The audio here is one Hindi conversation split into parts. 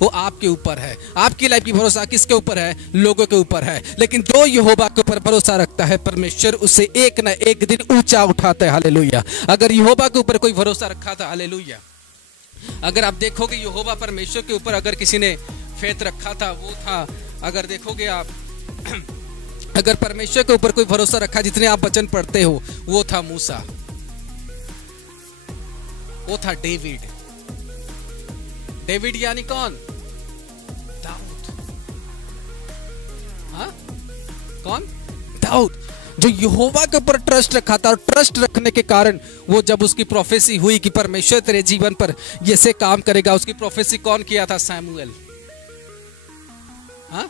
वो आपके ऊपर है। आपकी लाइफ की भरोसा किसके ऊपर है? लोगों के ऊपर है। लेकिन जो यहोवा के ऊपर भरोसा रखता है, परमेश्वर उसे एक ना एक दिन ऊंचा उठाता है। हालेलुया। अगर यहोवा के ऊपर कोई भरोसा रखा था, हालेलुया, अगर आप देखोगे यहोवा परमेश्वर के ऊपर अगर किसी ने फेथ रखा था, वो था, अगर देखोगे आप अगर परमेश्वर के ऊपर कोई भरोसा रखा, जितने आप वचन पढ़ते हो, वो था मूसा, वो था डेविड। डेविड यानी कौन? दाऊद। हाँ, कौन? दाऊद, जो यहोवा के ऊपर ट्रस्ट रखा था। और ट्रस्ट रखने के कारण वो जब उसकी प्रोफेसी हुई कि परमेश्वर तेरे जीवन पर ये से काम करेगा, उसकी प्रोफेसी कौन किया था? सैमुएल। हाँ,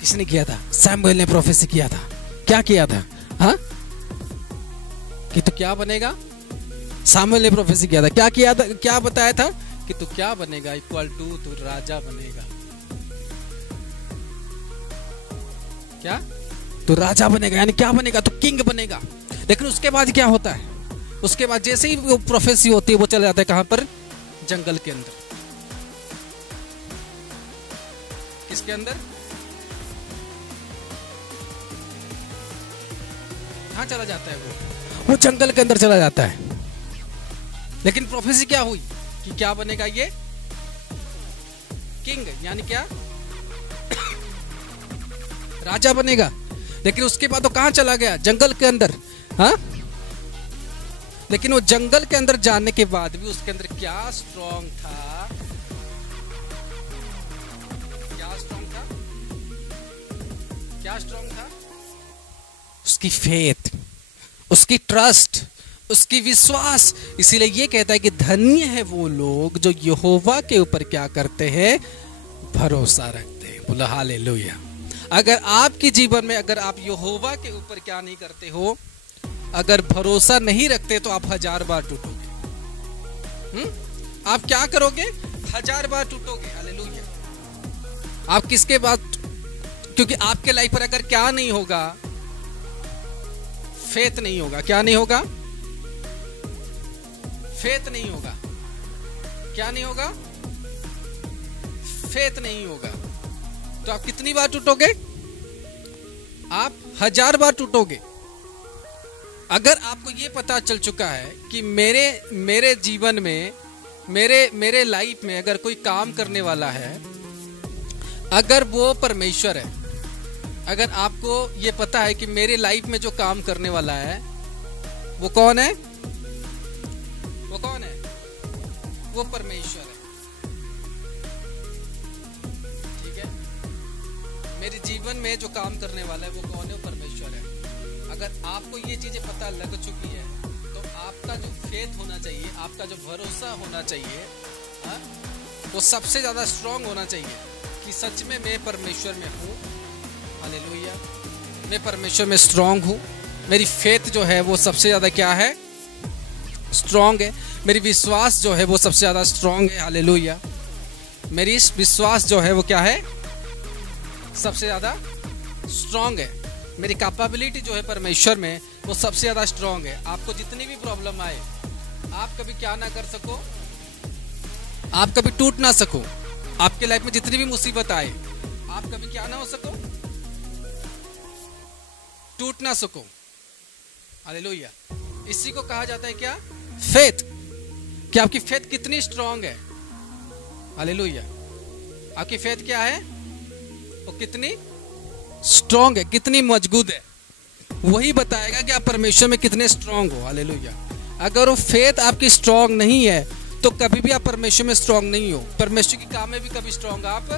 किसने किया था? सैमुएल ने प्रोफेसी किया था। क्या किया था? हाँ, कि तू क्या बनेगा? सैमुएल ने प्रोफेसी किया था। क्या किया था? क्या बताया था? कि तू क्या बनेगा? इक्वल टू तू राजा बनेगा। क्या? तू राजा बनेगा, यानी क्या बनेगा? तू किंग बनेगा। लेकिन उसके बाद क्या होता है? उसके बाद जैसे ही वो प्रोफेसी होती है, वो चला जाता है कहां पर? जंगल के अंदर। किसके अंदर? कहां चला जाता है? वो जंगल के अंदर चला जाता है। लेकिन प्रोफेसी क्या हुई कि क्या बनेगा ये? किंग, यानी क्या? राजा बनेगा। लेकिन उसके बाद वो कहां चला गया? जंगल के अंदर। हाँ, लेकिन वो जंगल के अंदर जाने के बाद भी उसके अंदर क्या स्ट्रॉन्ग था? क्या स्ट्रॉन्ग था? क्या स्ट्रॉन्ग था? उसकी फेथ, उसकी ट्रस्ट, उसकी विश्वास। इसीलिए ये कहता है कि धन्य है वो लोग जो यहोवा के ऊपर क्या करते हैं? भरोसा रखते हैं। बोला हालेलुया। अगर आपके जीवन में अगर आप यहोवा के ऊपर क्या नहीं करते हो, अगर भरोसा नहीं रखते, तो आप 1000 बार टूटोगे। आप क्या करोगे? 1000 बार टूटोगे। हालेलुया। आप किसके बाद? क्योंकि आपके लाइफ पर अगर क्या नहीं होगा? फेथ नहीं होगा। क्या नहीं होगा? फेथ नहीं होगा। क्या नहीं होगा? फेथ नहीं होगा। तो आप कितनी बार टूटोगे? आप 1000 बार टूटोगे। अगर आपको ये पता चल चुका है कि मेरे जीवन में, मेरे लाइफ में अगर कोई काम करने वाला है, अगर वो परमेश्वर है, अगर आपको ये पता है कि मेरे लाइफ में जो काम करने वाला है वो कौन है? वो कौन है? वो परमेश्वर है। ठीक है, मेरे जीवन में जो काम करने वाला है वो कौन है? वो परमेश्वर है। अगर आपको ये चीजें पता लग चुकी है, तो आपका जो फेथ होना चाहिए, आपका जो भरोसा होना चाहिए, हाँ, वो सबसे ज्यादा स्ट्रांग होना चाहिए कि सच में मैं परमेश्वर में हूँ। हालेलुया। मैं परमेश्वर में स्ट्रांग हूँ। मेरी फेथ जो है वो सबसे ज्यादा क्या है? स्ट्रांग है। मेरी विश्वास जो है वो सबसे ज्यादा स्ट्रांग है। हालेलुया। मेरी विश्वास जो है वो क्या है? सबसे ज्यादा स्ट्रांग है। मेरी कैपेबिलिटी जो है परमेश्वर में, वो सबसे ज्यादा स्ट्रांग है। आपको जितनी भी प्रॉब्लम आए, आप कभी क्या ना कर सको? आप कभी टूट ना सको। आपके लाइफ में जितनी भी मुसीबत आए, आप कभी क्या ना हो सको? टूट ना सको। हालेलुया। इसी को कहा जाता है क्या? फेथ। कि आपकी फेथ कितनी स्ट्रांग है। हालेलुया। आपकी फेथ क्या है? वो कितनी स्ट्रांग है, कितनी मजबूत है, वही बताएगा कि आप परमेश्वर में कितने स्ट्रांग हो। हालेलुया। अगर वो फेथ आपकी स्ट्रांग नहीं है, तो कभी भी आप परमेश्वर में स्ट्रांग नहीं हो। परमेश्वर की काम में भी कभी स्ट्रांग आप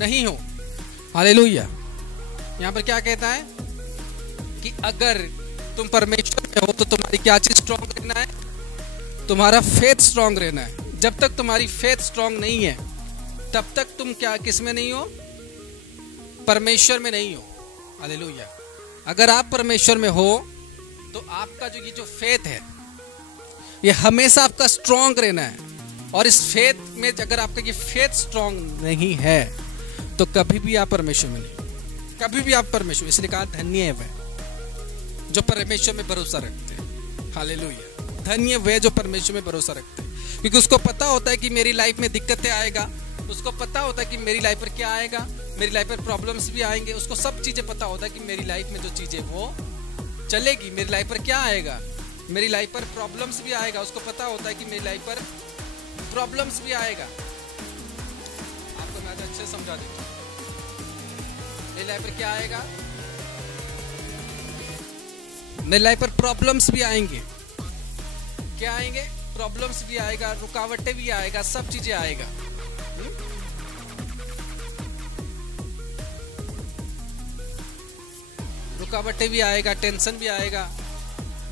नहीं हो। हालेलुया। यहाँ पर क्या कहता है कि अगर तुम परमेश्वर में हो, तो तुम्हारी क्या चीज स्ट्रांग रहना है? तुम्हारा फेथ स्ट्रांग रहना है। जब तक तुम्हारी फेथ स्ट्रांग नहीं है, तब तक तुम क्या, किस में नहीं हो? परमेश्वर में नहीं हो। हालेलुया। अगर आप परमेश्वर में हो, तो आपका जो फेथ है, ये हमेशा आपका स्ट्रांग रहना है। और इस फेथ में अगर आपका ये फेथ स्ट्रांग नहीं है, तो कभी भी आप परमेश्वर में नहीं, कभी भी आप परमेश्वर। इसलिए कहा धन्य है वह जो परमेश्वर में भरोसा रखते हैं। हालेलुया। धन्य वे जो परमेश्वर में भरोसा रखते हैं, क्योंकि उसको पता होता है कि मेरी लाइफ में दिक्कतें आएगा, उसको पता होता है कि मेरी लाइफ पर क्या आएगा, मेरी लाइफ पर प्रॉब्लम्स भी आएंगे, उसको सब चीजें पता होता है कि मेरी लाइफ में जो चीजें वो चलेगी, मेरी लाइफ पर क्या आएगा, मेरी लाइफ पर प्रॉब्लम्स भी आएगा, उसको पता होता है कि मेरी लाइफ पर प्रॉब्लम्स भी आएगा। आपको मैं अच्छे से समझा देता हूं, मेरी लाइफ पर क्या आएगा, मेरी लाइफ पर प्रॉब्लम्स भी आएंगे, क्या आएंगे, प्रॉब्लम्स भी आएगा, रुकावटें भी आएगा, सब चीजें आएगा। रुकावटें भी आएगा, टेंशन भी आएगा,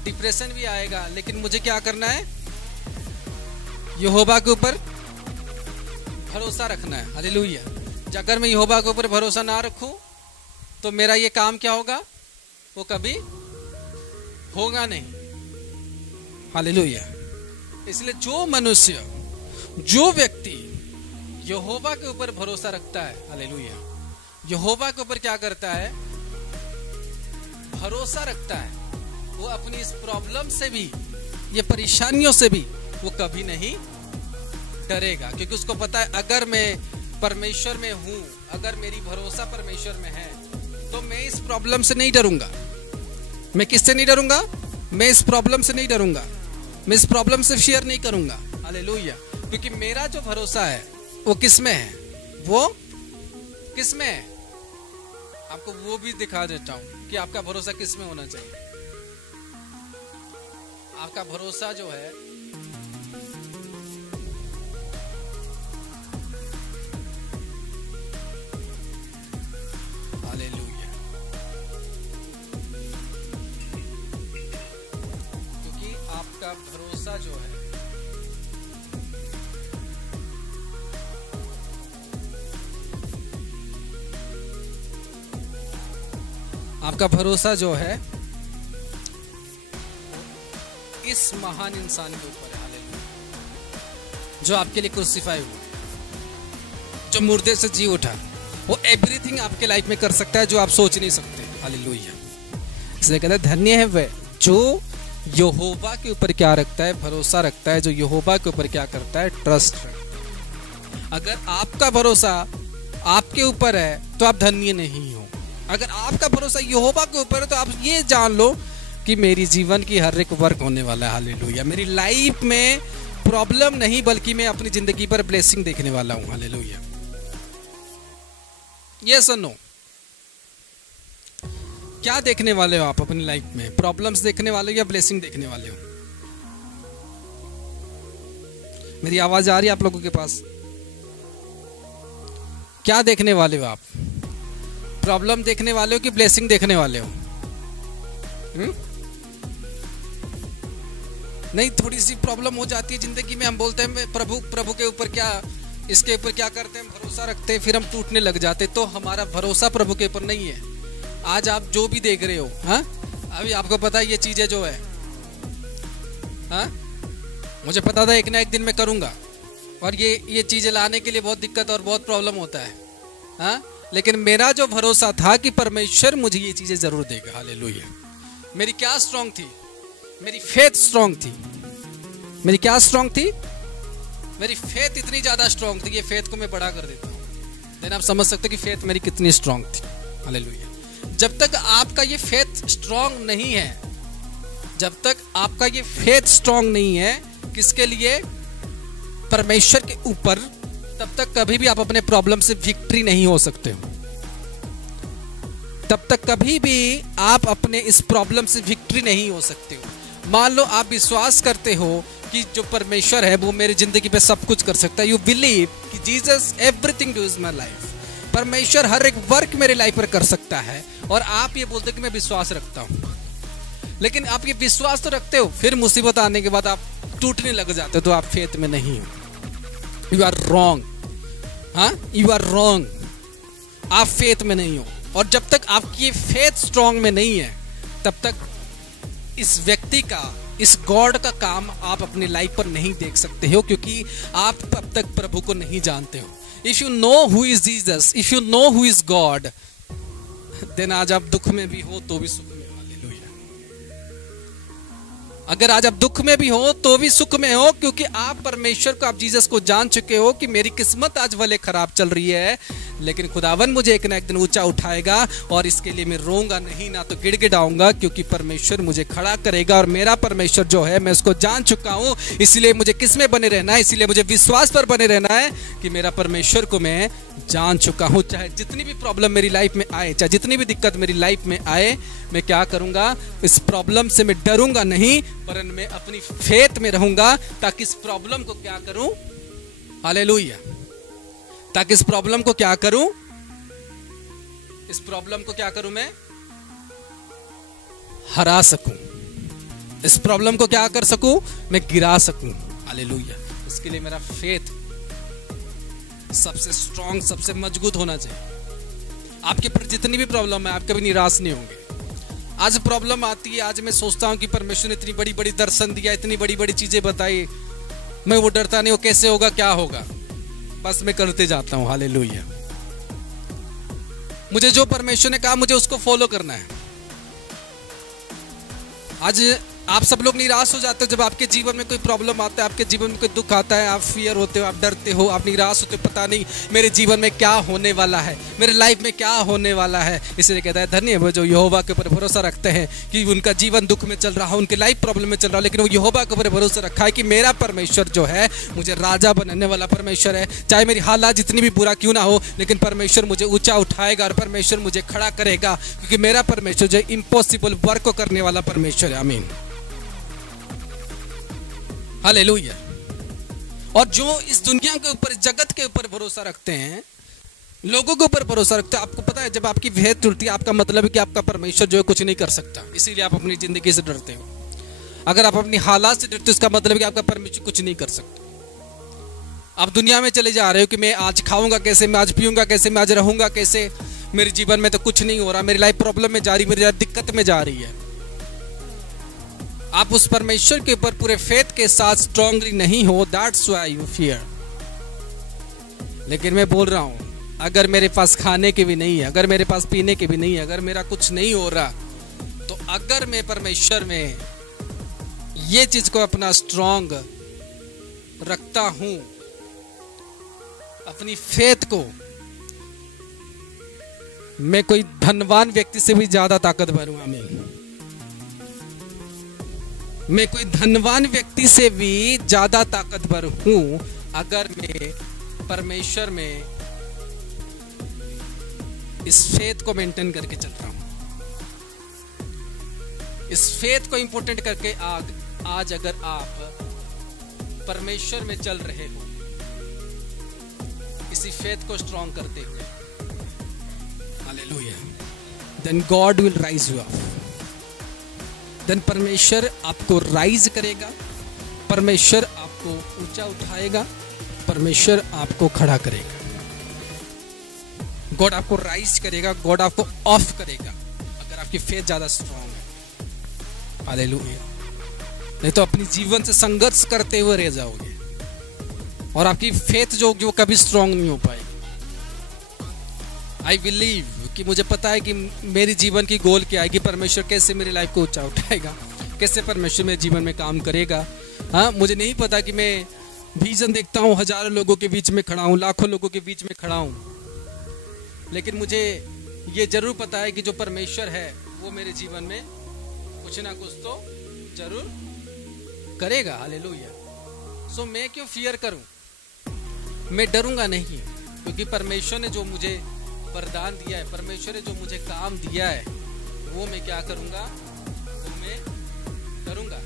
डिप्रेशन भी आएगा, लेकिन मुझे क्या करना है, यहोवा के ऊपर भरोसा रखना है। हालेलुया। अगर मैं यहोवा के ऊपर भरोसा ना रखूं तो मेरा ये काम क्या होगा, वो कभी होगा नहीं। हालेलुया। इसलिए जो मनुष्य, जो व्यक्ति यहोवा के ऊपर भरोसा रखता है, हालेलुया, यहोवा के ऊपर क्या करता है, भरोसा रखता है, वो अपनी इस प्रॉब्लम से भी, ये परेशानियों से भी वो कभी नहीं डरेगा, क्योंकि उसको पता है अगर मैं परमेश्वर में हूं, अगर मेरी भरोसा परमेश्वर में है, तो मैं इस प्रॉब्लम से नहीं डरूंगा। मैं किससे नहीं डरूंगा, मैं इस प्रॉब्लम से नहीं डरूंगा, मैं इस प्रॉब्लम से शेयर नहीं करूंगा। हालेलुया। क्योंकि मेरा जो भरोसा है वो किस में है, वो किस में है, आपको वो भी दिखा देता हूं कि आपका भरोसा किस में होना चाहिए। आपका भरोसा जो है, हालेलुया, क्योंकि आपका भरोसा जो है, आपका भरोसा जो है इस महान इंसान के ऊपर है। हालेलुया। जो आपके लिए क्रूसिफाई हुआ, जो मुर्दे से जी उठा, वो एवरीथिंग आपके लाइफ में कर सकता है जो आप सोच नहीं सकते। हालेलुया। इसलिए कहते हैं धन्य है वह जो यहोवा के ऊपर क्या रखता है, भरोसा रखता है, जो यहोवा के ऊपर क्या करता है, ट्रस्ट रखता है। अगर आपका भरोसा आपके ऊपर है तो आप धन्य नहीं हो। अगर आपका भरोसा यहोवा के ऊपर है तो आप ये जान लो कि मेरी जीवन की हर एक वर्क होने वाला है। हालेलुया। मेरी लाइफ में प्रॉब्लम नहीं, बल्कि मैं अपनी जिंदगी पर ब्लेसिंग देखने वाला हूं। हालेलुया। यस और नो? क्या देखने वाले हो आप अपनी लाइफ में? प्रॉब्लम्स देखने वाले हो या ब्लेसिंग देखने वाले हो? मेरी आवाज आ रही है आप लोगों के पास? क्या देखने वाले हो आप? प्रॉब्लम देखने वाले हो कि ब्लेसिंग देखने वाले हो? नहीं, थोड़ी सी प्रॉब्लम हो जाती है जिंदगी में, हम बोलते हैं प्रभु के ऊपर क्या, इसके ऊपर क्या करते हैं, भरोसा रखते हैं, फिर हम टूटने लग जाते। तो हमारा भरोसा प्रभु के ऊपर नहीं है। आज आप जो भी देख रहे हो, हाँ, अभी आपको पता है ये चीजें जो है, हाँ, मुझे पता था एक ना एक दिन मैं करूंगा, और ये चीजें लाने के लिए बहुत दिक्कत और बहुत प्रॉब्लम होता है, हाँ, लेकिन मेरा जो भरोसा था कि परमेश्वर मुझे ये चीजें जरूर देगा। हालेलुया। मेरी क्या स्ट्रांग थी? मेरी फेथ स्ट्रांग थी। मेरी क्या स्ट्रांग थी? मेरी फेथ इतनी ज्यादा स्ट्रांग थी, ये फेथ को मैं बड़ा कर देता हूं। देन आप समझ सकते हो कि फेथ मेरी कितनी स्ट्रांग थी। हालेलुया। जब तक आपका ये फेथ स्ट्रांग नहीं है, जब तक आपका ये फेथ स्ट्रांग नहीं है, किसके लिए? परमेश्वर के ऊपर, तब तक कभी भी आप अपने प्रॉब्लम से विक्ट्री नहीं हो सकते हो। तब तक कभी भी आप अपने इस प्रॉब्लम से विक्ट्री नहीं हो सकते हो। मान लो आप विश्वास करते हो कि जो परमेश्वर है वो मेरी जिंदगी पे सब कुछ कर सकता है। यू बिलीव कि Jesus everything do is my life. परमेश्वर हर एक वर्क मेरे लाइफ पर कर सकता है, और आप ये बोलते हो कि मैं विश्वास रखता हूं। लेकिन आप ये विश्वास तो रखते हो, फिर मुसीबत आने के बाद आप टूटने लग जाते हो, तो आप फेथ में नहीं हो। You are wrong. हाँ, यू आर रॉन्ग। आप फेथ में नहीं हो। और जब तक आपकी फेथ स्ट्रांग में नहीं है, तब तक इस व्यक्ति का, इस गॉड का काम आप अपनी लाइफ पर नहीं देख सकते हो, क्योंकि आप तब तक प्रभु को नहीं जानते हो। If you know who is Jesus, if you know who is God, then आज आप दुख में भी हो तो भी सुख में। हालेलुया। अगर आज आप दुख में भी हो तो भी सुख में हो, क्योंकि आप परमेश्वर को, आप जीसस को जान चुके हो कि मेरी किस्मत आज भले खराब चल रही है, लेकिन खुदावन मुझे एक ना एक दिन ऊंचा उठाएगा और इसके लिए मैं रोऊंगा नहीं, ना तो गिड़गिड़ाऊंगा, क्योंकि परमेश्वर मुझे खड़ा करेगा। और मेरा परमेश्वर जो है मैं उसको जान चुका हूं, इसलिए मुझे किस में बने रहना है, इसलिए मुझे विश्वास पर बने रहना है कि मेरा परमेश्वर को मैं जान चुका हूं। चाहे जितनी भी प्रॉब्लम मेरी लाइफ में आए, चाहे जितनी भी दिक्कत मेरी लाइफ में आए, मैं क्या करूंगा, इस प्रॉब्लम से मैं डरूंगा नहीं, पर मैं अपनी फेथ में रहूंगा, ताकि इस प्रॉब्लम को क्या करूं, हालेलुया, ताकि इस प्रॉब्लम को क्या करूं, इस प्रॉब्लम को क्या करूं, मैं हरा सकूं, इस प्रॉब्लम को क्या कर सकूं, मैं गिरा सकूं, हालेलुया। इसके लिए मेरा फेथ सबसे स्ट्रांग, सबसे मजबूत होना चाहिए। आपके ऊपर जितनी भी प्रॉब्लम है, आप कभी निराश नहीं होंगे। आज प्रॉब्लम आती है, आज मैं सोचता हूं कि परमेश्वर ने इतनी बड़ी बड़ी दर्शन दिया, इतनी बड़ी बड़ी चीजें बताई, मैं वो डरता नहीं, वो कैसे होगा, क्या होगा, बस मैं करते जाता हूं, हालेलुया। मुझे जो परमेश्वर ने कहा, मुझे उसको फॉलो करना है। आज आप सब लोग निराश हो जाते हो जब आपके जीवन में कोई प्रॉब्लम आता है, आपके जीवन में कोई दुख आता है, आप फियर होते हो, आप डरते हो, आप निराश होते हो, पता नहीं मेरे जीवन में क्या होने वाला है, मेरे लाइफ में क्या होने वाला है। इसलिए कहता है धन्य है वो जो यहोवा के ऊपर भरोसा रखते हैं, कि उनका जीवन दुख में चल रहा है, उनकी लाइफ प्रॉब्लम में चल रहा है, लेकिन वो यहोवा के ऊपर भरोसा रखा है कि मेरा परमेश्वर जो है मुझे राजा बनाने वाला परमेश्वर है। चाहे मेरी हालात जितनी भी बुरा क्यों ना हो, लेकिन परमेश्वर मुझे ऊंचा उठाएगा और परमेश्वर मुझे खड़ा करेगा, क्योंकि मेरा परमेश्वर जो इम्पॉसिबल वर्क को करने वाला परमेश्वर है। आमीन, हालेलुया। और जो इस दुनिया के ऊपर, जगत के ऊपर भरोसा रखते हैं, लोगों के ऊपर भरोसा रखते हैं, आपको पता है जब आपकी फेथ टूटती है, आपका मतलब है कि आपका परमेश्वर जो है कुछ नहीं कर सकता, इसीलिए आप अपनी जिंदगी से डरते हो। अगर आप अपनी हालात से डरते हो, इसका मतलब है कि आपका परमेश्वर कुछ नहीं कर सकता। आप दुनिया में चले जा रहे हो कि मैं आज खाऊंगा कैसे, मैं आज पीऊंगा कैसे, मैं आज रहूंगा कैसे, मेरे जीवन में तो कुछ नहीं हो रहा, मेरी लाइफ प्रॉब्लम में जा रही, मेरी लाइफ दिक्कत में जा रही है। आप उस परमेश्वर के ऊपर पूरे फेथ के साथ स्ट्रांगली नहीं हो, दैट्स व्हाई यू फियर। लेकिन मैं बोल रहा हूं, अगर मेरे पास खाने के भी नहीं है, अगर मेरे पास पीने के भी नहीं है, अगर मेरा कुछ नहीं हो रहा, तो अगर मैं परमेश्वर में ये चीज को अपना स्ट्रांग रखता हूं, अपनी फेथ को, मैं कोई धनवान व्यक्ति से भी ज्यादा ताकतवर हूं। आमीन। मैं कोई धनवान व्यक्ति से भी ज्यादा ताकतवर हूं, अगर मैं परमेश्वर में इस फेथ को मेंटेन करके चल रहा हूं, इस फेथ को इंपोर्टेंट करके आज अगर आप परमेश्वर में चल रहे हो, इसी फेथ को स्ट्रांग करते हुए, hallelujah, then God will rise you up. Then परमेश्वर आपको राइज करेगा, परमेश्वर आपको ऊंचा उठाएगा, परमेश्वर आपको खड़ा करेगा। गॉड आपको राइज करेगा, गॉड आपको ऑफ करेगा, अगर आपकी फेथ ज्यादा स्ट्रांग है। हालेलुया। नहीं तो अपनी जीवन से संघर्ष करते हुए रह जाओगे और आपकी फेथ जो होगी वो कभी स्ट्रांग नहीं हो पाएगी। आई बिलीव कि मुझे पता है कि मेरी जीवन की गोल क्या है, कि परमेश्वर कैसे मेरी लाइफ को ऊंचा उठाएगा, कैसे परमेश्वर मेरे जीवन में काम करेगा। हाँ, मुझे नहीं पता कि मैं विजन देखता हूँ, हजारों लोगों के बीच में खड़ा हूँ, लाखों लोगों के बीच में खड़ा हूँ, लेकिन मुझे ये जरूर पता है कि जो परमेश्वर है वो मेरे जीवन में कुछ ना कुछ तो जरूर करेगा। हालेलुया। सो मैं क्यों फियर करूं, मैं डरूंगा नहीं, क्योंकि परमेश्वर ने जो मुझे वरदान दिया है, परमेश्वर ने जो मुझे काम दिया है, वो मैं क्या करूंगा, वो मैं करूंगा।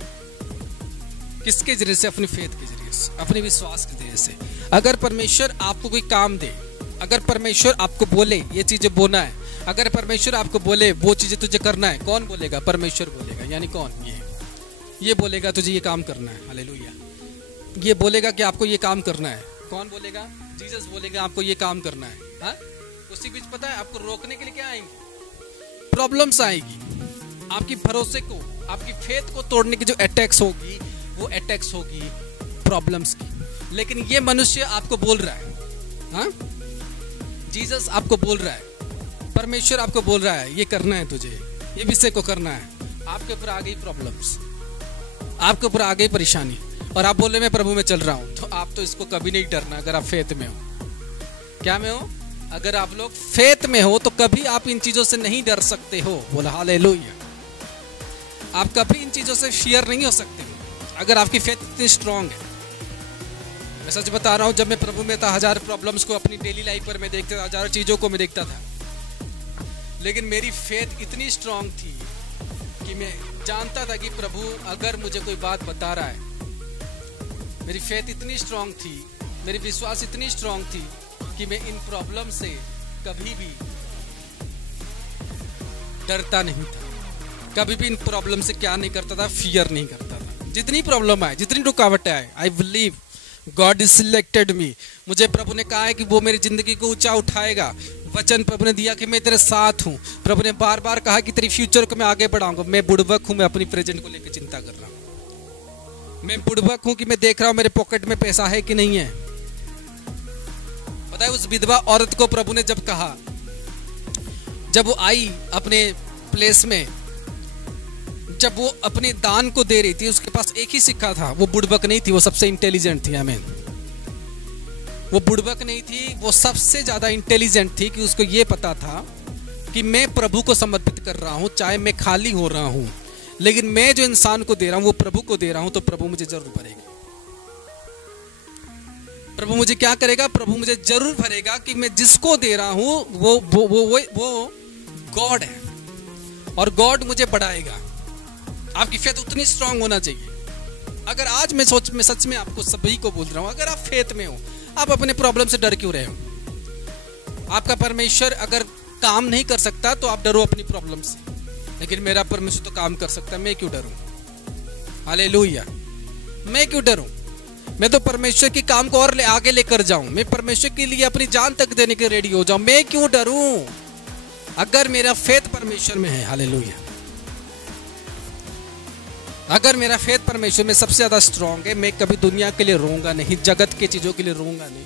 किसके जरिए से? अपनी फेथ के जरिए से, अपने विश्वास के जरिए से। अगर परमेश्वर आपको कोई काम दे, अगर परमेश्वर आपको बोले ये चीजें बोना है, अगर परमेश्वर आपको बोले वो चीजें तुझे करना है, कौन बोलेगा? परमेश्वर बोलेगा। यानी कौन? ये बोलेगा तुझे ये काम करना है। हालेलुया। ये बोलेगा कि आपको ये काम करना है। कौन बोलेगा? जीसस बोलेगा आपको ये काम करना है। हाँ, उसी बीच पता है आपको रोकने के लिए क्या आएंगी? प्रॉब्लम्स आएगी। आपकी भरोसे को, आपकी फेथ को तोड़ने की जो अटैक्स होगी, वो अटैक्स होगी प्रॉब्लम्स की। लेकिन ये मनुष्य आपको बोल रहा है, हाँ, जीसस आपको बोल रहा है, परमेश्वर आपको बोल रहा है ये करना है तुझे, ये विषय को करना है। आपके ऊपर आ गई प्रॉब्लम्स, आपके ऊपर आ गई परेशानी और आप बोल रहे मैं प्रभु में चल रहा हूं, तो आप तो इसको कभी नहीं डरना। अगर आप फेथ में हो, क्या में हो? अगर आप लोग फेथ में हो तो कभी आप इन चीजों से नहीं डर सकते हो। बोला हालेलुया। आप कभी इन चीजों से फियर नहीं हो सकते हो अगर आपकी फेथ इतनी स्ट्रांग है। मैं सच बता रहा हूं, जब मैं प्रभु में था, हजार प्रॉब्लम्स को अपनी डेली लाइफ पर मैं देखता था, हजारों चीजों को मैं देखता था, लेकिन मेरी फेथ इतनी स्ट्रांग थी कि मैं जानता था कि प्रभु अगर मुझे कोई बात बता रहा है, मेरी फेथ इतनी स्ट्रांग थी, मेरी विश्वास इतनी स्ट्रांग थी कि मैं इन प्रॉब्लम से कभी भी डरता नहीं था। कभी भी इन प्रॉब्लम से क्या नहीं करता था, फियर नहीं करता था। जितनी प्रॉब्लम आए, जितनी रुकावटें आए, I believe God is selected me. मुझे प्रभु ने कहा है कि वो मेरी जिंदगी को ऊंचा उठाएगा। वचन प्रभु ने दिया कि मैं तेरे साथ हूं। प्रभु ने बार बार कहा कि तेरी फ्यूचर को मैं आगे बढ़ाऊंगा। मैं बुड़बक हूं, मैं अपनी प्रेजेंट को लेकर चिंता कर रहा हूं। मैं बुड़बक हूं कि मैं देख रहा हूं मेरे पॉकेट में पैसा है कि नहीं है। पता है उस विधवा औरत को प्रभु ने जब कहा, जब वो आई अपने प्लेस में, जब वो अपने दान को दे रही थी, उसके पास एक ही सिक्का था। वो बुड़बक नहीं थी, वो सबसे इंटेलिजेंट थी। आमीन। वो बुड़बक नहीं थी, वो सबसे ज्यादा इंटेलिजेंट थी कि उसको ये पता था कि मैं प्रभु को समर्पित कर रहा हूं, चाहे मैं खाली हो रहा हूं, लेकिन मैं जो इंसान को दे रहा हूं वो प्रभु को दे रहा हूं, तो प्रभु मुझे जरूर भरेगा। प्रभु मुझे क्या करेगा? प्रभु मुझे जरूर भरेगा कि मैं जिसको दे रहा हूं वो गॉड है और गॉड मुझे बढ़ाएगा। आपकी फेथ उतनी स्ट्रांग होना चाहिए। अगर आज मैं सच में आपको सभी को बोल रहा हूं, अगर आप फेथ में हो, आप अपने प्रॉब्लम से डर क्यों रहे हो? आपका परमेश्वर अगर काम नहीं कर सकता तो आप डरो अपनी प्रॉब्लम से, लेकिन मेरा परमेश्वर तो काम कर सकता है, मैं क्यों डरूं? हालेलुया। मैं क्यों डरूं? मैं तो परमेश्वर के काम को और आगे लेकर जाऊं, मैं परमेश्वर के लिए अपनी जान तक देने के रेडी हो जाऊं। मैं क्यों डरूं अगर मेरा फेथ परमेश्वर में है? हालेलुया। अगर मेरा फेथ परमेश्वर में सबसे ज्यादा स्ट्रांग है, मैं कभी दुनिया के लिए रोऊंगा नहीं, जगत के चीजों के लिए रोऊंगा नहीं।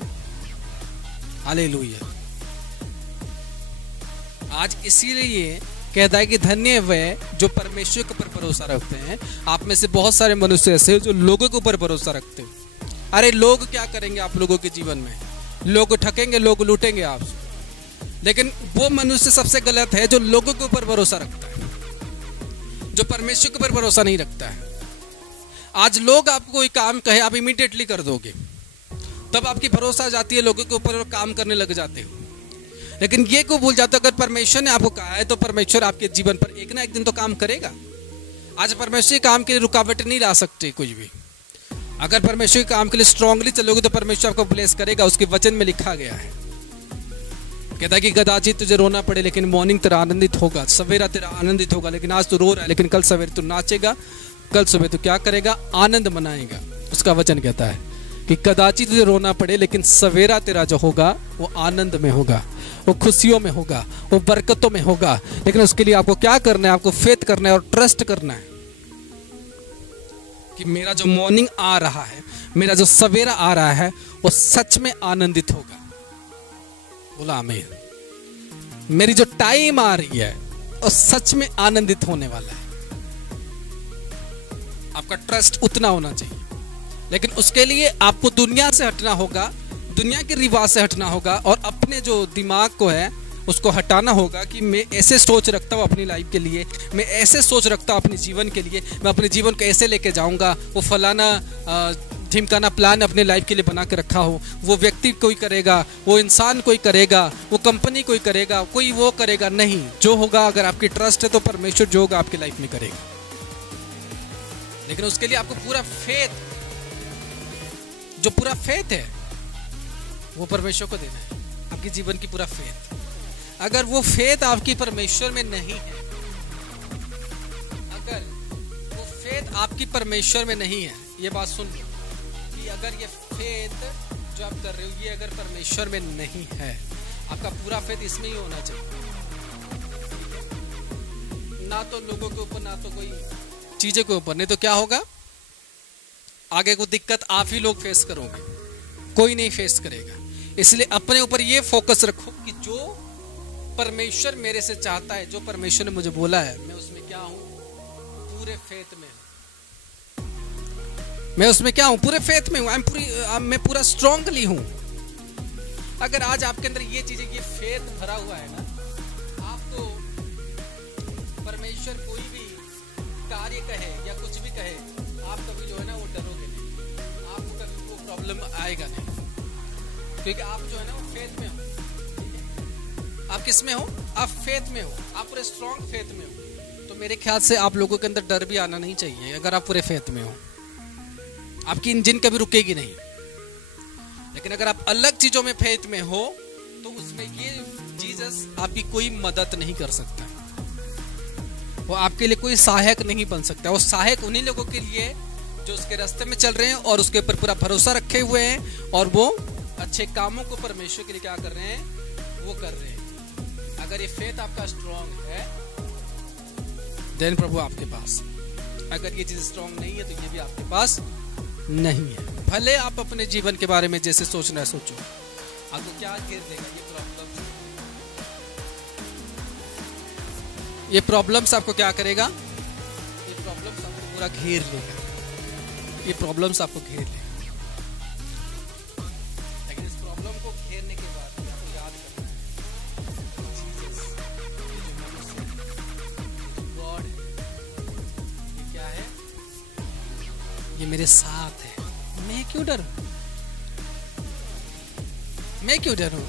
हालेलुया। आज इसीलिए कहता है कि धन्य वे जो परमेश्वर के ऊपर भरोसा रखते हैं। आप में से बहुत सारे मनुष्य ऐसे हैं जो लोगों के ऊपर भरोसा रखते हैं। अरे लोग क्या करेंगे आप लोगों के जीवन में? लोग ठकेंगे, लोग लूटेंगे आपसे। लेकिन वो मनुष्य सबसे गलत है जो लोगों के ऊपर भरोसा रखता है, जो परमेश्वर के ऊपर भरोसा नहीं रखता है। आज लोग आपको कोई काम कहे, आप इमीडिएटली कर दोगे, तब आपकी भरोसा आ जाती है लोगों के ऊपर और काम करने लग जाते हो। लेकिन ये को भूल जाते हो, अगर परमेश्वर ने आपको कहा है तो परमेश्वर आपके जीवन पर एक ना एक दिन तो काम करेगा। आज परमेश्वर काम के लिए रुकावट नहीं ला सकते कोई भी। अगर परमेश्वर के काम के लिए स्ट्रांगली चलोगे तो परमेश्वर आपको ब्लेस करेगा। उसके वचन में लिखा गया है, कहता है कि कदाचित तुझे रोना पड़े लेकिन मॉर्निंग तेरा आनंदित होगा, सवेरा तेरा आनंदित होगा। लेकिन आज तो रो रहा है, लेकिन कल सवेरे तू नाचेगा, कल सुबह तू क्या करेगा? आनंद मनाएगा। उसका वचन कहता है कि कदाचित तुझे रोना पड़े लेकिन सवेरा तेरा जो होगा वो आनंद में होगा, वो खुशियों में होगा, वो बरकतों में होगा। लेकिन उसके लिए आपको क्या करना है? आपको फेथ करना है और ट्रस्ट करना है कि मेरा जो मॉर्निंग आ रहा है, मेरा जो सवेरा आ रहा है, वो सच में आनंदित होगा। बोला आमीन। मेरी जो टाइम आ रही है वो सच में आनंदित होने वाला है। आपका ट्रस्ट उतना होना चाहिए। लेकिन उसके लिए आपको दुनिया से हटना होगा, दुनिया के रिवाज से हटना होगा और अपने जो दिमाग को है उसको हटाना होगा कि मैं ऐसे सोच रखता हूँ अपनी लाइफ के लिए, मैं ऐसे सोच रखता हूँ अपने जीवन के लिए, मैं अपने जीवन को ऐसे लेके जाऊंगा। वो फलाना ढिमकाना प्लान अपने लाइफ के लिए बना के रखा हो, वो व्यक्ति कोई करेगा, वो इंसान कोई करेगा, वो कंपनी कोई करेगा, कोई वो करेगा नहीं। जो होगा, अगर आपकी ट्रस्ट है तो परमेश्वर जो होगा आपकी लाइफ में करेगा। लेकिन उसके लिए आपको पूरा फेथ, जो पूरा फेथ है वो परमेश्वर को देना है, आपके जीवन की पूरा फेथ। अगर वो फेथ आपकी परमेश्वर में नहीं है, अगर वो फेथ आपकी परमेश्वर में नहीं है, ये बात सुन लो कि अगर ये फेथ जो आप कर रहे हो ये अगर परमेश्वर में नहीं है, आपका पूरा फेथ इसमें ही होना चाहिए। ना तो लोगों के ऊपर, ना तो कोई चीजें के ऊपर, नहीं तो क्या होगा? आगे को दिक्कत आप ही लोग फेस करोगे, कोई नहीं फेस करेगा। इसलिए अपने ऊपर ये फोकस रखो कि जो परमेश्वर मेरे से चाहता है, जो परमेश्वर ने मुझे बोला है, मैं उसमें क्या हूं? पूरे फेथ में हूं। मैं उसमें क्या हूं? पूरे फेथ में हूं। मैं पूरा स्ट्रांगली हूं। अगर आज आपके अंदर ये चीजें, ये फेथ भरा हुआ है ना, आपको परमेश्वर कोई भी कार्य कहे या कुछ भी कहे, आप कभी जो है ना वो डरोगे नहीं, आपको कभी वो प्रॉब्लम आएगा नहीं, क्योंकि आप जो है ना वो फेथ में हो। आप किस में हो? आप फेथ में हो, आप पूरे स्ट्रांग फेथ में हो। तो मेरे ख्याल से आप लोगों के अंदर डर भी आना नहीं चाहिए। अगर आप पूरे फेथ में हो, आपकी इंजन कभी रुकेगी नहीं। लेकिन अगर आप अलग चीजों में फेथ में हो, तो उसमें ये जीसस आपकी कोई मदद नहीं कर सकता, वो आपके लिए कोई सहायक नहीं बन सकता। वो सहायक उन्हीं लोगों के लिए जो उसके रास्ते में चल रहे हैं और उसके ऊपर पूरा भरोसा रखे हुए हैं, और वो अच्छे कामों को परमेश्वर के लिए क्या कर रहे हैं? वो कर रहे हैं। अगर ये फेथ आपका स्ट्रांग है, देन प्रभु आपके पास। अगर ये चीज स्ट्रांग नहीं है, तो ये भी आपके पास नहीं है। भले आप अपने जीवन के बारे में जैसे सोचना है सोचो, आपको क्या घेर देगा? ये प्रॉब्लम्स आपको क्या करेगा? ये प्रॉब्लम्स आपको पूरा घेर लेगा। ये प्रॉब्लम्स आपको घेर लेगा। लेकिन इस प्रॉब्लम को घेरने के बाद आपको याद करना है, जीसस, गॉड है, ये क्या है? ये मेरे साथ है। मैं क्यों डरूं? मैं क्यों डरूं?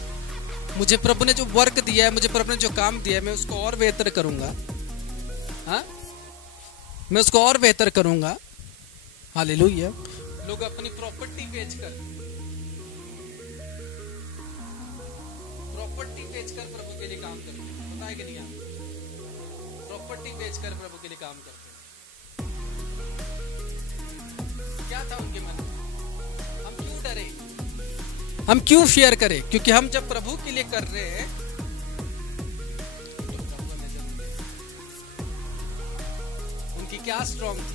मुझे प्रभु ने जो वर्क दिया है, मुझे प्रभु ने जो काम दिया है, मैं उसको और बेहतर करूंगा। हाँ, मैं उसको और बेहतर करूंगा। हालेलुया। लोग अपनी प्रॉपर्टी बेचकर प्रभु के लिए काम करते हैं। पता है कि नहीं? आप प्रॉपर्टी बेचकर प्रभु के लिए काम करते हैं। क्या था उनके मन में? हम क्यों डरे? हम क्यों फियर करें? क्योंकि हम जब प्रभु के लिए कर रहे हैं, तो प्रभु हमें जरूर दे। उनकी क्या स्ट्रांग थी?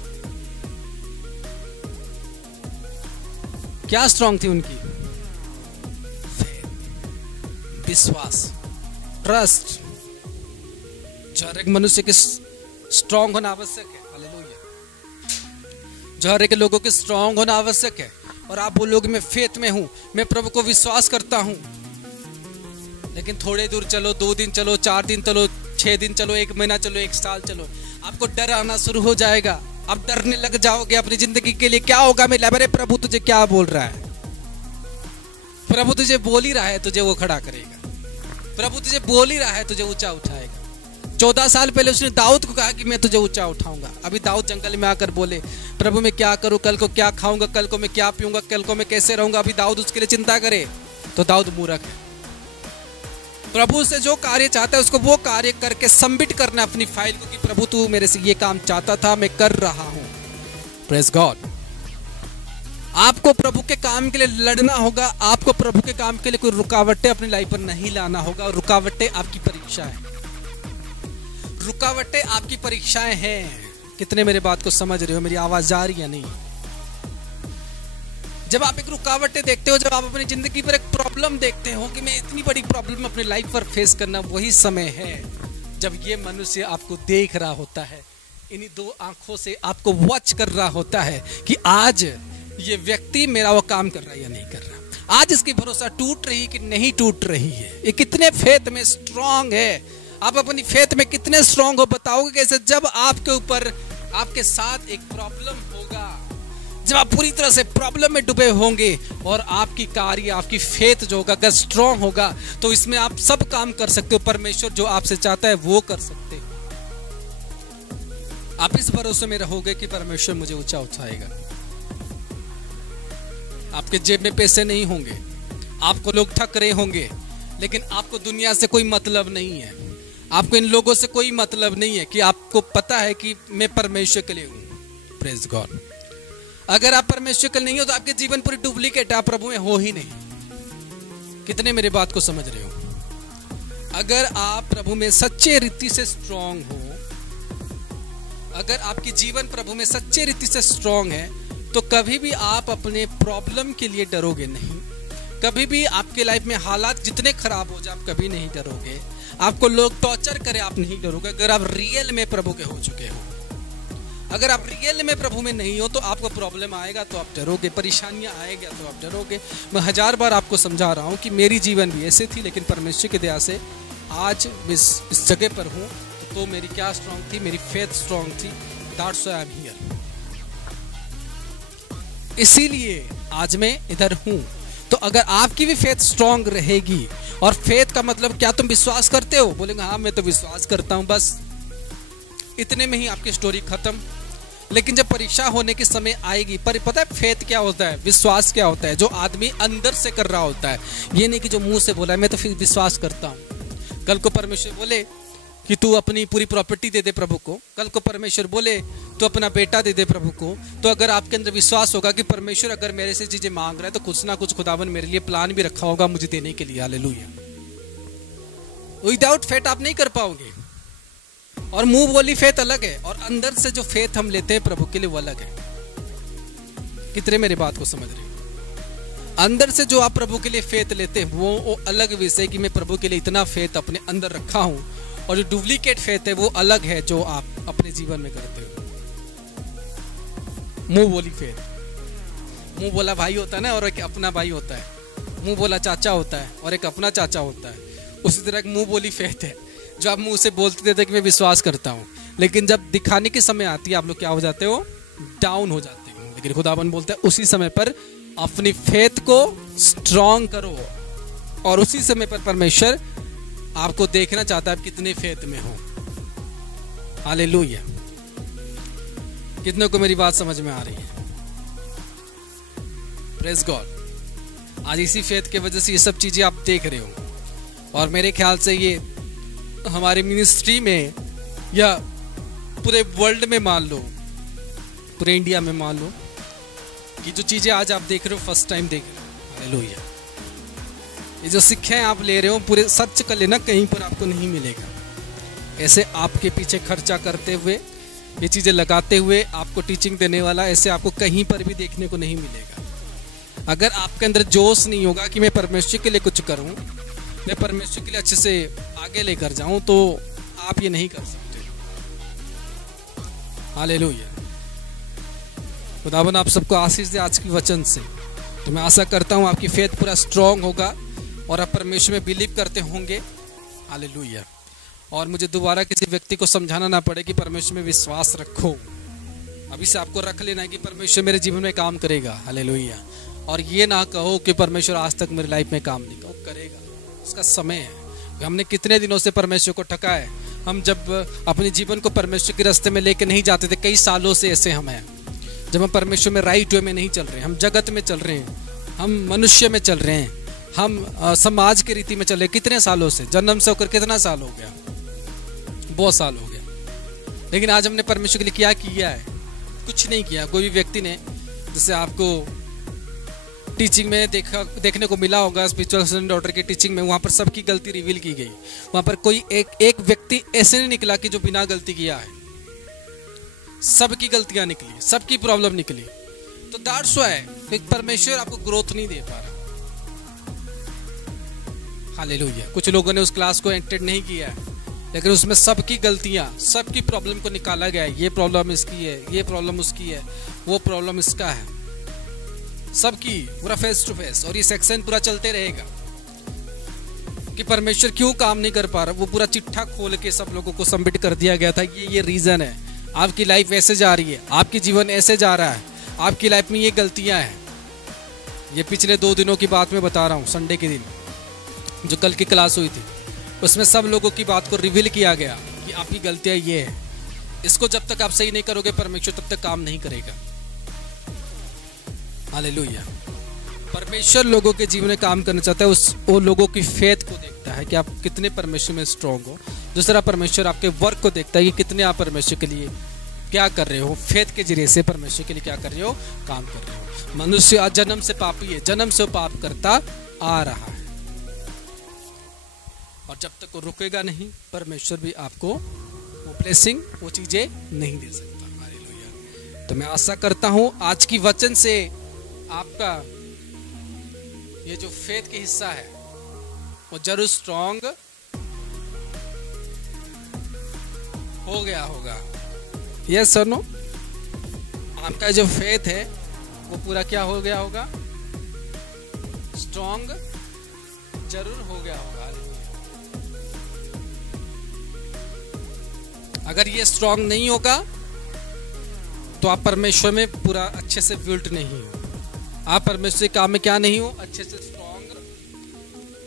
क्या स्ट्रांग थी उनकी? विश्वास, ट्रस्ट। जो हर एक मनुष्य के स्ट्रांग होना आवश्यक है। हालेलुया। जो हर एक लोगों के स्ट्रांग होना आवश्यक है। और आप बोलोगे मैं फेथ में हूं, मैं प्रभु को विश्वास करता हूं, लेकिन थोड़े दूर चलो, 2 दिन चलो, 4 दिन चलो, 6 दिन चलो, 1 महीना चलो, 1 साल चलो, आपको डर आना शुरू हो जाएगा। आप डरने लग जाओगे अपनी जिंदगी के लिए। क्या होगा मेरे? अरे प्रभु तुझे क्या बोल रहा है? प्रभु तुझे बोल ही रहा है, तुझे वो खड़ा करेगा। प्रभु तुझे बोल ही रहा है, तुझे ऊंचा उठाएगा। 14 साल पहले उसने दाऊद को कहा कि मैं तुझे ऊंचा उठाऊंगा। अभी दाऊद जंगल में आकर बोले, प्रभु मैं क्या करूं? कल को क्या खाऊंगा? कल को मैं क्या पीऊंगा? कल को मैं कैसे रहूंगा? अभी दाऊद उसके लिए चिंता करे, तो दाऊद मूर्ख है। प्रभु से जो कार्य चाहता है उसको वो कार्य करके सबमिट करना अपनी फाइल को, कि प्रभु तू मेरे से ये काम चाहता था, मैं कर रहा हूं। Praise God. आपको प्रभु के काम के लिए लड़ना होगा। आपको प्रभु के काम के लिए कोई रुकावटें अपनी लाइफ पर नहीं लाना होगा। रुकावटें आपकी परीक्षा है। रुकावटें आपकी परीक्षाएं हैं। कितने मेरे बात को समझ रहे हो? मेरी आवाज जा रही है नहीं? जब आप एक रुकावटें देखते हो, जब आप अपनी जिंदगी पर एक प्रॉब्लम देखते हो कि मैं इतनी बड़ी प्रॉब्लम अपनी लाइफ पर फेस करना, वही समय है जब ये मनुष्य आपको देख रहा होता है, इन्हीं 2 आंखों से आपको वॉच कर रहा होता है कि आज ये व्यक्ति मेरा वो काम कर रहा है या नहीं कर रहा। आज इसकी भरोसा टूट रही कि नहीं टूट रही है। ये कितने फेथ में स्ट्रांग है। आप अपनी फेथ में कितने स्ट्रांग हो बताओगे कैसे? जब आपके ऊपर, आपके साथ एक प्रॉब्लम होगा, जब आप पूरी तरह से प्रॉब्लम में डूबे होंगे, और आपकी कार्य, आपकी फेथ जो होगा अगर स्ट्रांग होगा, तो इसमें आप सब काम कर सकते हो। परमेश्वर जो आपसे चाहता है वो कर सकते हो। आप इस भरोसे में रहोगे कि परमेश्वर मुझे ऊंचा उठाएगा। आपके जेब में पैसे नहीं होंगे, आपको लोग ठग रहे होंगे, लेकिन आपको दुनिया से कोई मतलब नहीं है। आपको इन लोगों से कोई मतलब नहीं है, कि आपको पता है कि मैं परमेश्वर के लिए हूं। Praise God. अगर आप परमेश्वर के लिए नहीं हो, तो आपके जीवन पूरी डुप्लीकेट है, आप प्रभु में हो ही नहीं। कितने मेरे बात को समझ रहे हो? अगर आप प्रभु में सच्चे रीति से स्ट्रांग हो, अगर आपकी जीवन प्रभु में सच्चे रीति से स्ट्रांग है, तो कभी भी आप अपने प्रॉब्लम के लिए डरोगे नहीं। कभी भी आपके लाइफ में हालात जितने खराब हो जाए, आप कभी नहीं डरोगे। आपको लोग टॉर्चर करे, आप नहीं डरोगे, अगर आप रियल में प्रभु के हो चुके हो। अगर आप रियल में प्रभु में नहीं हो तो आपको प्रॉब्लम आएगा तो आप डरोगे, परेशानियां आएगा तो आप डरोगे। मैं 1000 बार आपको समझा रहा हूं कि मेरी जीवन भी ऐसे थी, लेकिन परमेश्वर की दया से आज इस जगह पर हूं तो मेरी क्या स्ट्रांग थी, मेरी फेथ स्ट्रांग थी। That's why I am here, इसीलिए आज मैं इधर हूं। तो अगर आपकी भी फेथ स्ट्रांग रहेगी, और फेथ का मतलब क्या, तुम विश्वास करते हो, बोलेंगे हाँ मैं तो विश्वास करता हूं, बस इतने में ही आपकी स्टोरी खत्म। लेकिन जब परीक्षा होने के समय आएगी, पर पता है फेथ क्या होता है, विश्वास क्या होता है, जो आदमी अंदर से कर रहा होता है। ये नहीं कि जो मुंह से बोला है मैं तो फिर विश्वास करता हूं। कल को परमेश्वर बोले कि तू अपनी पूरी प्रॉपर्टी दे दे प्रभु को, कल को परमेश्वर बोले तू अपना बेटा दे दे प्रभु को, तो अगर आपके अंदर विश्वास होगा कि परमेश्वर अगर मेरे से चीजें मांग रहा है तो कुछ ना कुछ खुदावन मेरे लिए प्लान भी रखा होगा मुझे देने के लिए। हालेलुया। विदाउट फेथ आप नहीं कर पाओगे। और मुंह बोली फेथ अलग है, और अंदर से जो फेथ हम लेते हैं प्रभु के लिए वो अलग है। कितने मेरी बात को समझ रहे हैं? अंदर से जो आप प्रभु के लिए फेथ लेते हैं वो अलग विषय कि मैं प्रभु के लिए इतना फेथ अपने अंदर रखा हूं, और जो डुप्लीकेट फेथ है वो अलग है जो आप अपने जीवन में करते हो। मुंह बोली फेथ, मुंह बोला भाई होता है ना, और एक अपना भाई होता है। मुंह बोला चाचा होता है और एक अपना चाचा होता है। उसी तरह एक मुंह बोली फेथ है जो आप मुंह से बोलते थे कि मैं विश्वास करता हूं, लेकिन जब दिखाने की समय आती है आप लोग क्या हो जाते हो, डाउन हो जाते हो। लेकिन खुदावन बोलता है उसी समय पर अपनी फेथ को स्ट्रॉन्ग करो, और उसी समय पर परमेश्वर आपको देखना चाहता है आप कितने फेथ में हो। हालेलुया। कितनों को मेरी बात समझ में आ रही है? Praise God. आज इसी फेथ के वजह से ये सब चीजें आप देख रहे हो, और मेरे ख्याल से ये हमारी मिनिस्ट्री में या पूरे वर्ल्ड में मान लो, पूरे इंडिया में मान लो कि जो चीजें आज आप देख रहे हो फर्स्ट टाइम देख रहे हो। हालेलुया। ये जो शिक्षाएं आप ले रहे हो पूरे सर्च कर लेना, कहीं पर आपको नहीं मिलेगा। ऐसे आपके पीछे खर्चा करते हुए, ये चीजें लगाते हुए आपको टीचिंग देने वाला ऐसे आपको कहीं पर भी देखने को नहीं मिलेगा। अगर आपके अंदर जोश नहीं होगा कि मैं परमेश्वर के लिए कुछ करूं, मैं परमेश्वर के लिए अच्छे से आगे लेकर जाऊं, तो आप ये नहीं कर सकते। हालेलुया। खुदावन आप सबको आशीष दे आज के वचन से। तो मैं आशा करता हूं आपकी फेथ पूरा स्ट्रांग होगा और आप परमेश्वर में बिलीव करते होंगे। हालेलुया। और मुझे दोबारा किसी व्यक्ति को समझाना ना पड़े कि परमेश्वर में विश्वास रखो। अभी से आपको रख लेना है कि परमेश्वर मेरे जीवन में काम करेगा। हालेलुया। और ये ना कहो कि परमेश्वर आज तक मेरी लाइफ में काम नहीं करो, करेगा, उसका समय है। हमने कितने दिनों से परमेश्वर को ठका है। हम जब अपने जीवन को परमेश्वर के रास्ते में लेके नहीं जाते थे, कई सालों से ऐसे हम हैं। जब हम परमेश्वर में राइट वे में नहीं चल रहे, हम जगत में चल रहे हैं, हम मनुष्य में चल रहे हैं, हम समाज के रीति में चल रहे। कितने सालों से, जन्म से होकर कितना साल हो गया, बहुत साल हो गया। लेकिन आज हमने परमेश्वर के लिए क्या किया है? कुछ नहीं किया। कोई भी व्यक्ति ने, जैसे आपको टीचिंग में देखने को मिला होगा, स्पिरिचुअल सन डॉटर की टीचिंग में, वहां पर सबकी गलती रिवील की गई। वहां पर कोई एक व्यक्ति ऐसे नहीं निकला कि जो बिना गलती किया है। सबकी गलतियां निकली, सबकी प्रॉब्लम निकली। तो दैट्स व्हाई परमेश्वर आपको ग्रोथ नहीं दे पा रहा। हालेलुया। कुछ लोगों ने उस क्लास को एंटेड नहीं किया है, लेकिन उसमें सबकी गलतियां, सबकी प्रॉब्लम को निकाला गया है। ये प्रॉब्लम इसकी है, ये प्रॉब्लम उसकी है, वो प्रॉब्लम इसका है, सबकी पूरा फेस टू फेस। और ये सेक्शन पूरा चलते रहेगा कि परमेश्वर क्यों काम नहीं कर पा रहा। वो पूरा चिट्ठा खोल के सब लोगों को सबमिट कर दिया गया था। ये रीजन है, आपकी लाइफ ऐसे जा रही है, आपकी जीवन ऐसे जा रहा है, आपकी लाइफ में ये गलतियां हैं। ये पिछले 2 दिनों की बात मैं बता रहा हूँ। संडे के दिन जो कल की क्लास हुई थी, उसमें सब लोगों की बात को रिवील किया गया कि आपकी गलतियां ये है। इसको जब तक आप सही नहीं करोगे, परमेश्वर तब तक काम नहीं करेगा। हालेलुया। परमेश्वर लोगों के जीवन में काम करना चाहता है, वो लोगों की फेथ को देखता है कि आप कितने परमेश्वर में स्ट्रांग हो। दूसरा, परमेश्वर आपके वर्क को देखता है कि कितने आप परमेश्वर के लिए क्या कर रहे हो, फेथ के जरिए से परमेश्वर के लिए क्या कर रहे हो, काम कर रहे हो। मनुष्य जन्म से पापी है, जन्म से पाप करता आ रहा है, और जब तक वो रुकेगा नहीं, परमेश्वर भी आपको वो ब्लेसिंग, वो चीजें नहीं दे सकता। हालेलुया। तो मैं आशा करता हूं आज की वचन से आपका ये जो फेथ का हिस्सा है वो जरूर स्ट्रॉन्ग हो गया होगा। Yes sir no? आपका जो फेथ है वो पूरा क्या हो गया होगा, स्ट्रॉन्ग जरूर हो गया होगा। अगर ये स्ट्रॉन्ग नहीं होगा तो आप परमेश्वर में पूरा अच्छे से बिल्ट नहीं हो, आप परमेश्वर के काम में क्या नहीं हो, अच्छे से स्ट्रॉन्ग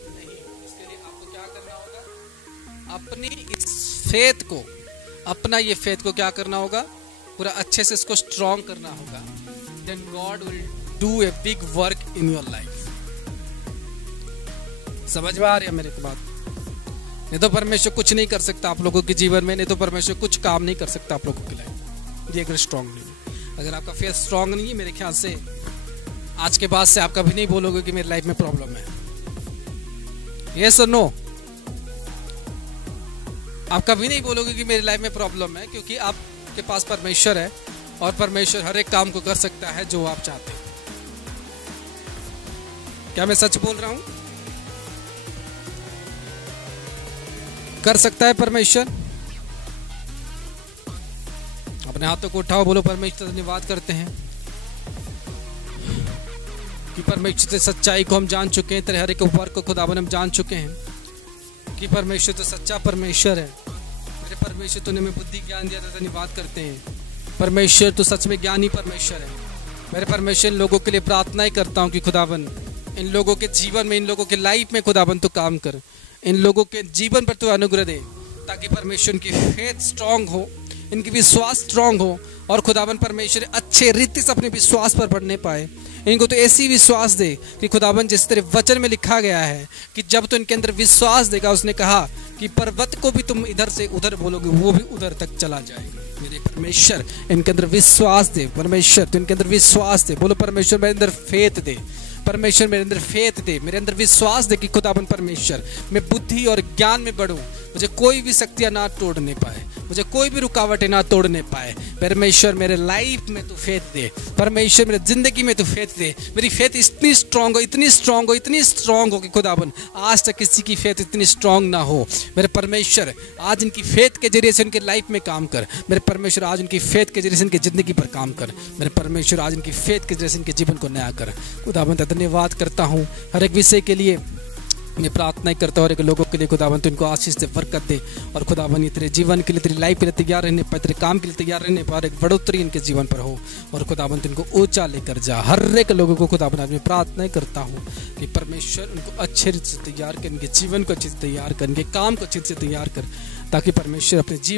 नहीं हो। इसके लिए आपको क्या करना होगा, अपनी इस फेथ को, अपना ये फेथ को क्या करना होगा, पूरा अच्छे से इसको स्ट्रॉन्ग करना होगा। Then God will do a big work in your life. समझ में आ रही है मेरे को बात? नहीं तो परमेश्वर कुछ नहीं कर सकता आप लोगों के जीवन में, नहीं तो परमेश्वर कुछ काम नहीं कर सकता आप लोगों के लाइफ, ये अगर स्ट्रॉन्ग नहीं है। अगर आपका फेथ स्ट्रॉन्ग नहीं है, मेरे ख्याल से आज के बाद से आप कभी नहीं बोलोगे कि मेरी लाइफ में प्रॉब्लम है। यस और नो? आप कभी नहीं बोलोगे कि मेरी लाइफ में प्रॉब्लम है, क्योंकि आपके पास परमेश्वर है और परमेश्वर हर एक काम को कर सकता है जो आप चाहते हैं। क्या मैं सच बोल रहा हूं? कर सकता है परमेश्वर। अपने हाथों को उठाओ, बोलो परमेश्वर धन्यवाद करते हैं कि परमेश्वर से सच्चाई को हम जान चुके हैं, तेरे हर एक वर्क को खुदावन हम जान चुके हैं कि परमेश्वर तो सच्चा परमेश्वर है। मेरे परमेश्वर तूने हमें बुद्धि ज्ञान दिया था, धन्यवाद करते हैं परमेश्वर, तो सच में ज्ञानी परमेश्वर है। मेरे परमेश्वर इन लोगों के लिए प्रार्थना ही करता हूँ कि खुदावन इन लोगों के जीवन में, इन लोगों के लाइफ में खुदावन तो काम कर, इन लोगों के जीवन पर तो अनुग्रह दे, ताकि परमेश्वर इनकी फेथ स्ट्रांग हो, इनकी विश्वास स्ट्रांग हो, और खुदावन परमेश्वर अच्छे रीति से अपने विश्वास पर बढ़ने पाए। इनको तो ऐसी विश्वास दे कि खुदावन जिस तरह वचन में लिखा गया है कि जब तो इनके अंदर विश्वास देगा, उसने कहा कि पर्वत को भी तुम इधर से उधर बोलोगे वो भी उधर तक चला जाएगा। मेरे परमेश्वर इनके अंदर विश्वास दे, परमेश्वर तो इनके अंदर विश्वास दे। बोलो परमेश्वर मेरे अंदर फेथ दे, परमेश्वर मेरे अंदर फेथ दे, मेरे अंदर विश्वास दे कि खुदावन परमेश्वर मैं बुद्धि और ज्ञान में बढ़ूं, मुझे कोई भी शक्तियां ना तोड़ने पाए, मुझे कोई भी रुकावटें ना तोड़ने पाए। परमेश्वर मेरे लाइफ में तू फेथ दे, परमेश्वर मेरे जिंदगी में तू फेथ दे। मेरी फेथ इतनी स्ट्रांग हो, इतनी स्ट्रांग हो, इतनी स्ट्रांग हो कि खुदावन आज तक किसी की फेथ इतनी स्ट्रांग ना हो। मेरे परमेश्वर आज इनकी फेथ के जरिए से उनके लाइफ में काम कर। मेरे परमेश्वर आज उनकी फेथ के जरिए से इनकी जिंदगी पर काम कर। मेरे परमेश्वर आज इनकी फेथ के जरिए से इनके जीवन को नया कर। खुदावन धन्यवाद करता हूँ हर एक विषय के लिए, मैं प्रार्थना करता हूँ और एक लोगों के लिए खुदावन तो इनको आशीष से बरकत दे, और खुदावन ये तेरे जीवन के लिए, तेरी लाइफ के लिए तैयार रहने पर, तेरे काम के लिए तैयार रहने पर एक बढ़ोतरी इनके जीवन पर हो, और खुदावन तो इनको ऊंचा लेकर जा। हर एक लोगों को खुदावन आज मैं प्रार्थना करता हूँ कि परमेश्वर उनको अच्छे रीति से तैयार कर, इनके जीवन को अच्छे से तैयार कर, इनके काम को अच्छे से तैयार कर, ताकि परमेश्वर अपने जीवन